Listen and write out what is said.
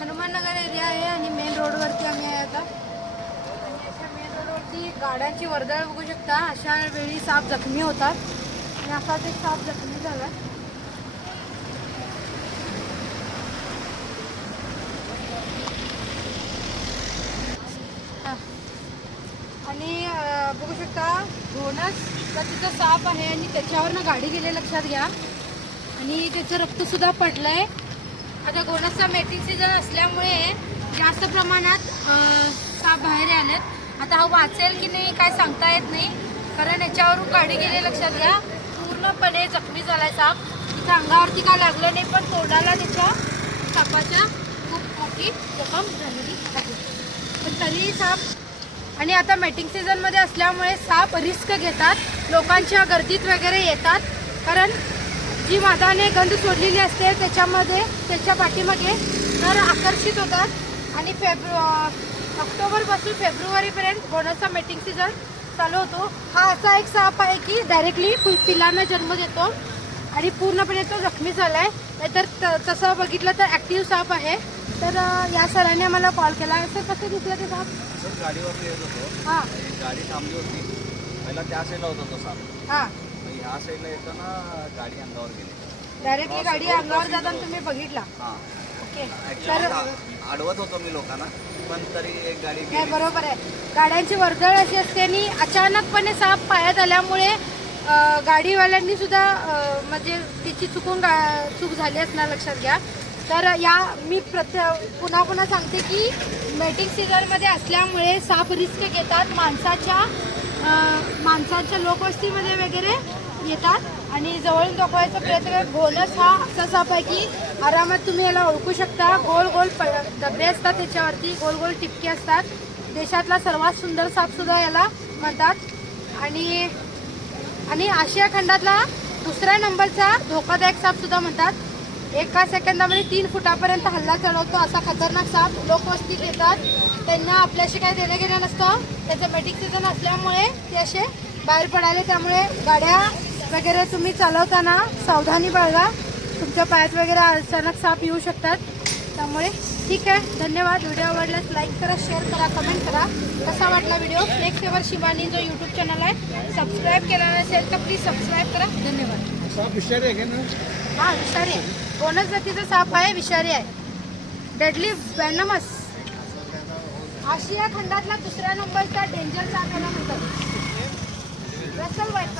Hanumannagar area आहे आणि main रोडवरती आम्ही आहे आता. आणि अशा मेन रोडवरती गाड्यांची वर्दळ बघू शकता. अशा वेळी साप जखमी होतात. आणि असाच एक साप जखमी झाला. आणि बघू शकता घोणस तिथं साप आहे आणि त्याच्यावरनं गाडी गेली लक्षात घ्या. आणि त्याचं रक्तसुद्धा पडलं आहे आता घोणसचा मेटिंग सीझन असल्यामुळे जास्त प्रमाणात साप बाहेर आलेत. आता हा वाचेल की नाही काय सांगता येत नाही. कारण याच्यावरून गाडी गेली लक्षात घ्या. पूर्णपणे जखमी झालाय साप. तिथं अंगावरती काय लागलं नाही पण तोंडाला त्याच्या सापाच्या खूप मोठी जखम झालेली आहे. पण तरीही साप आणि आता मेटिंग सीझनमध्ये असल्यामुळे साप रिस्क घेतात. लोकांच्या गर्दीत वगैरे येतात. कारण जी मादाने गंध सोडलेली असते त्याच्यामध्ये त्याच्या पाठीमागे तर आकर्षित होतात. आणि फेब्रु ऑक्टोबरपासून फेब्रुवारीपर्यंत बोनसचा मेटिंग सीझन चालू होतो. हा असा एक साप आहे की डायरेक्टली पिलांना जन्म देतो. आणि पूर्णपणे तो जखमी झाला आहे नाहीतर त- तसं बघितलं तर ॲक्टिव्ह साप आहे. तर या सरांनी मला कॉल केला. सर कसं दिसलं ते साप? असंच गाडीवरती येत होतो. हां. गाडी थांबली होती. पहिला त्या साईडला होता तो साप. हां. ह्या साईडला येताना गाडी अंगावर गेली. डायरेक्टली गाडी अंगावर जाताना तुम्ही बघितला. हां. ओके ॲक्च्युली तर अडवत होतो मी लोकांना पण तरी एक गाडी नाही गेली. बरोबर आहे. गाड्यांची वर्दळ अशी असते आणि अचानकपणे साप पायात आल्यामुळे अं, गाडीवाल्यांनी सुद्धा अं, म्हणजे तिची चुकून गा चूक झाली असणार लक्षात घ्या. तर या मी प्रत्य पुन्हा पुन्हा सांगते की मेटिंग सीझनमध्ये असल्यामुळे साप रिस्क घेतात माणसाच्या अं, माणसाच्या लोकवस्तीमध्ये वगैरे. येतात आणि जवळून दाखवायचा प्रयत्न करतात. हा असा साप आहे की आरामात तुम्ही याला ओळखू शकता. गोल गोल प डबे असतात त्याच्यावरती. गोल गोल टिपके असतात. देशातला सर्वात सुंदर सापसुद्धा याला म्हणतात. आणि आणि आशिया खंडातला दुसऱ्या नंबरचा धोकादायक सापसुद्धा म्हणतात. एका सेकंदामध्ये तीन फुटापर्यंत हल्ला चढवतो असा खतरनाक साप. लोकवस्तीत येतात त्यांना आपल्याशी काही देणं घेणं नसतं. त्याचं मेटिक सीझन असल्यामुळे ते असे बाहेर पडाले त्यामुळे गाड्या वगैरे तुम्ही चालवताना सावधानी बाळगा. तुमच्या पायात वगैरे अचानक साप येऊ शकतात. त्यामुळे ठीक आहे. धन्यवाद. व्हिडिओ आवडल्यास लाईक करा शेअर करा कमेंट करा. कसा वाटला व्हिडिओ फ्लेक्स सेवर शिवानी जो यूट्यूब चॅनल आहे सबस्क्राईब केला नसेल तर प्लीज सबस्क्राईब करा. धन्यवाद. साप विषारी आहे हा विषारी आहे. बोनस जातीचा साप आहे विषारी आहे. डेडली वॅनमस आशिया खंडातला दुसऱ्या नंबरचा डेंजर साप याला म्हणतात. रसल वाईट